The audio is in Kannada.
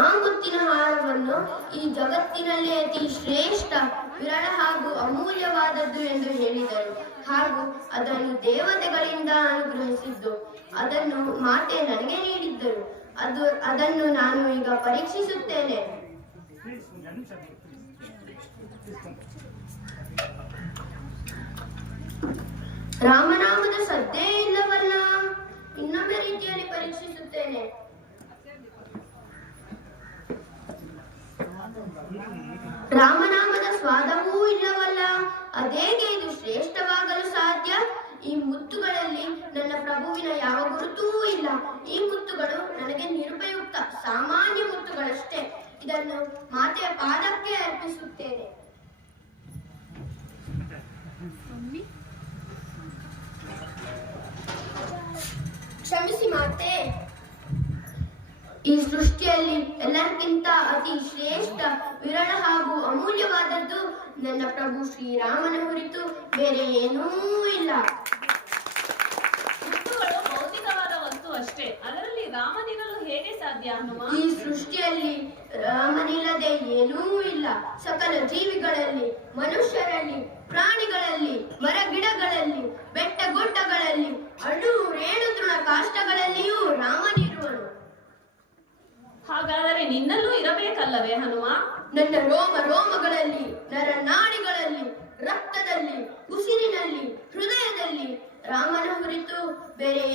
ಆ ಮುತ್ತಿನ ಹಾರವನ್ನು ಈ ಜಗತ್ತಿನಲ್ಲಿ ಅತಿ ಶ್ರೇಷ್ಠ, ವಿರಳ ಹಾಗೂ ಅಮೂಲ್ಯವಾದದ್ದು ಎಂದು ಹೇಳಿದರು. ಹಾಗೂ ಅದನ್ನು ದೇವತೆಗಳಿಂದ ಅನುಗ್ರಹಿಸಿದ್ದು. ಅದನ್ನು ಮಾತೆ ನನಗೆ ನೀಡಿದ್ದರು. ಅದನ್ನು ನಾನು ಈಗ ಪರೀಕ್ಷಿಸುತ್ತೇನೆ. ರಾಮನಾಮದ ಸದ್ದೇ ಇಲ್ಲವಲ್ಲ, ಇನ್ನೊಂದು ರೀತಿಯಲ್ಲಿ ಪರೀಕ್ಷಿಸುತ್ತೇನೆ. ರಾಮನಾಮದ ಸ್ವಾದವೂ ಇಲ್ಲವಲ್ಲ, ಅದೇಗೆ ಇದು ಶ್ರೇಷ್ಠವಾಗಲು ಸಾಧ್ಯ? ಈ ಮುತ್ತುಗಳಲ್ಲಿ ನನ್ನ ಪ್ರಭುವಿನ ಯಾವ ಗುರುತೂ ಇಲ್ಲ. ಈ ಮುತ್ತುಗಳು ನನಗೆ ನಿರುಪಯುಕ್ತ ಸಾಮಾನ್ಯ ಮುತ್ತುಗಳಷ್ಟೇ. ಇದನ್ನು ಮಾತೆಯ ಪಾದಕ್ಕೆ ಅರ್ಪಿಸುತ್ತೇನೆ. ಕ್ಷಮಿಸಿ ಮಾತೆ. ಈ ಸೃಷ್ಟಿಯಲ್ಲಿ ಎಲ್ಲರಿಗಿಂತ ಅತಿ ಶ್ರೇಷ್ಠ, ವಿರಳ ಹಾಗೂ ಅಮೂಲ್ಯವಾದದ್ದು ನನ್ನ ಪ್ರಭು ಶ್ರೀರಾಮನ ಹೊರತು ಬೇರೆ ಏನೂ ಇಲ್ಲ. ಮುತ್ತುಗಳು ಭೌತಿಕವಾದ ವಸ್ತು ಅಷ್ಟೇ, ಅದರಲ್ಲಿ ರಾಮನಿರಲು ಹೇಗೆ ಸಾಧ್ಯ? ಈ ಸೃಷ್ಟಿಯಲ್ಲಿ ರಾಮನಿಲ್ಲದೆ ಏನೂ ಇಲ್ಲ. ಸಕಲ ಜೀವಿಗಳಲ್ಲಿ, ಮನುಷ್ಯರಲ್ಲಿ, ಪ್ರಾಣಿಗಳಲ್ಲಿ, ಮರ ಗಿಡಗಳಲ್ಲಿ, ಬೆಟ್ಟ ಗುಡ್ಡಗಳಲ್ಲಿ, ಅಣು ರೇಣು ತೃಣ ಕಾಷ್ಟಗಳಲ್ಲಿಯೂ ರಾಮನಿರುವನು. ಹಾಗಾದರೆ ನಿನ್ನಲ್ಲೂ ಇರಬೇಕಲ್ಲವೇ ಹನುಮ? ನನ್ನ ರೋಮ ರೋಮಗಳಲ್ಲಿ, ನರನಾಡಿಗಳಲ್ಲಿ, ರಕ್ತದಲ್ಲಿ, ಉಸಿರಿನಲ್ಲಿ, ಹೃದಯದಲ್ಲಿ ರಾಮನ ಹೊರತು ಬೇರೆ